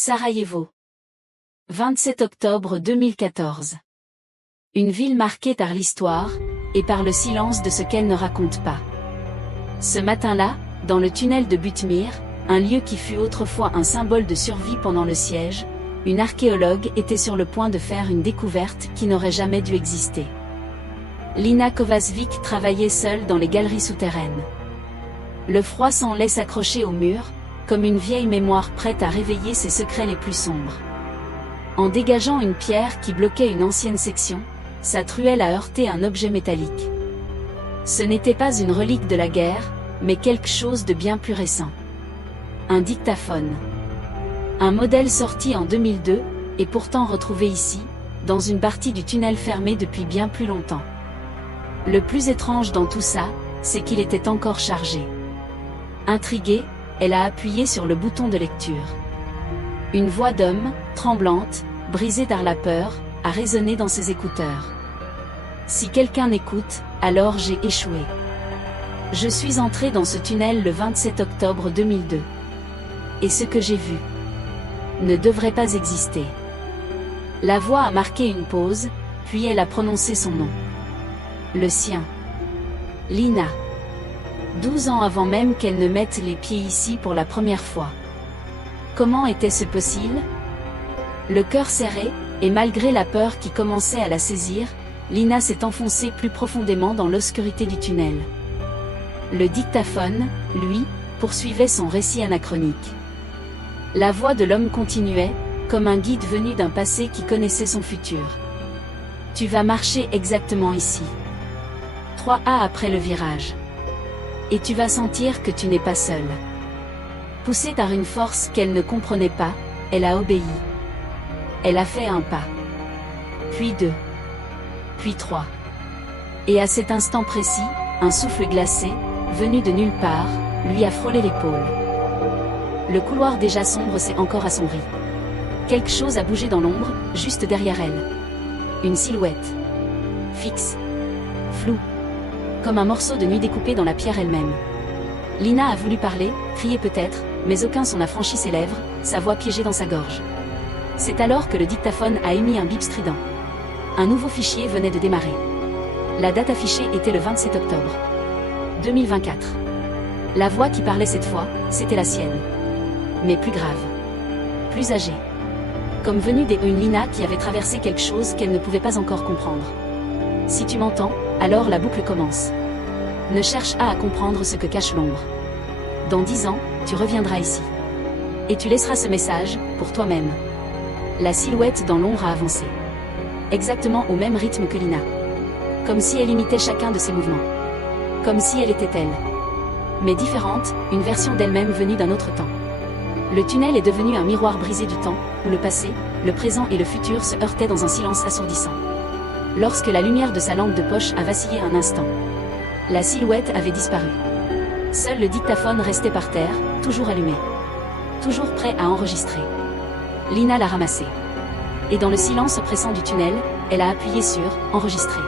Sarajevo. 27 octobre 2014. Une ville marquée par l'histoire, et par le silence de ce qu'elle ne raconte pas. Ce matin-là, dans le tunnel de Butmir, un lieu qui fut autrefois un symbole de survie pendant le siège, une archéologue était sur le point de faire une découverte qui n'aurait jamais dû exister. Lina Kovačević travaillait seule dans les galeries souterraines. Le froid s'en laisse accrocher au mur, comme une vieille mémoire prête à réveiller ses secrets les plus sombres. En dégageant une pierre qui bloquait une ancienne section, sa truelle a heurté un objet métallique. Ce n'était pas une relique de la guerre, mais quelque chose de bien plus récent. Un dictaphone. Un modèle sorti en 2002, et pourtant retrouvé ici, dans une partie du tunnel fermé depuis bien plus longtemps. Le plus étrange dans tout ça, c'est qu'il était encore chargé. Intriguée, elle a appuyé sur le bouton de lecture. Une voix d'homme, tremblante, brisée par la peur, a résonné dans ses écouteurs. Si quelqu'un écoute, alors j'ai échoué. Je suis entrée dans ce tunnel le 27 octobre 2002. Et ce que j'ai vu ne devrait pas exister. La voix a marqué une pause, puis elle a prononcé son nom. Le sien. Lina. 12 ans avant même qu'elle ne mette les pieds ici pour la première fois. Comment était-ce possible? Le cœur serré, et malgré la peur qui commençait à la saisir, Lina s'est enfoncée plus profondément dans l'obscurité du tunnel. Le dictaphone, lui, poursuivait son récit anachronique. La voix de l'homme continuait, comme un guide venu d'un passé qui connaissait son futur. Tu vas marcher exactement ici. 3 A après le virage. Et tu vas sentir que tu n'es pas seule. Poussée par une force qu'elle ne comprenait pas, elle a obéi. Elle a fait un pas. Puis 2. Puis 3. Et à cet instant précis, un souffle glacé, venu de nulle part, lui a frôlé l'épaule. Le couloir déjà sombre s'est encore assombri. Quelque chose a bougé dans l'ombre, juste derrière elle. Une silhouette. Fixe. Floue. Comme un morceau de nuit découpé dans la pierre elle-même. Lina a voulu parler, crier peut-être, mais aucun son n'a franchi ses lèvres, sa voix piégée dans sa gorge. C'est alors que le dictaphone a émis un bip strident. Un nouveau fichier venait de démarrer. La date affichée était le 27 octobre 2024. La voix qui parlait cette fois, c'était la sienne. Mais plus grave. Plus âgée. Comme venue d'une Lina qui avait traversé quelque chose qu'elle ne pouvait pas encore comprendre. Si tu m'entends, alors la boucle commence. Ne cherche pas à comprendre ce que cache l'ombre. Dans 10 ans, tu reviendras ici. Et tu laisseras ce message, pour toi-même. La silhouette dans l'ombre a avancé. Exactement au même rythme que Lina. Comme si elle imitait chacun de ses mouvements. Comme si elle était elle. Mais différente, une version d'elle-même venue d'un autre temps. Le tunnel est devenu un miroir brisé du temps, où le passé, le présent et le futur se heurtaient dans un silence assourdissant. Lorsque la lumière de sa lampe de poche a vacillé un instant, la silhouette avait disparu. Seul le dictaphone restait par terre, toujours allumé. Toujours prêt à enregistrer. Lina l'a ramassé. Et dans le silence oppressant du tunnel, elle a appuyé sur « Enregistrer ».